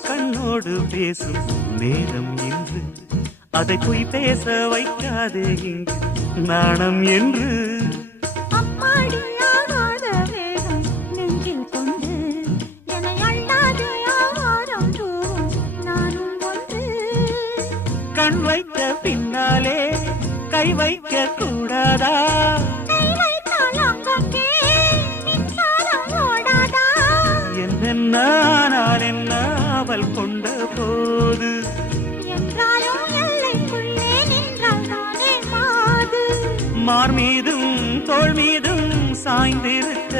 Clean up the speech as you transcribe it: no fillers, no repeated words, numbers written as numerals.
மனுஷன் கண்ணோடு பேசும் நேரம் என்று அதை போய் பேச வைக்காதே இங்கு நாணம் என்று கண் வைத்த பின்னாலே கை வைக்க கூடாதா என்னென்னால் என்ன அவள் கொண்ட போது மார் மீதும் தோள் மீதும் சாய்ந்திருக்க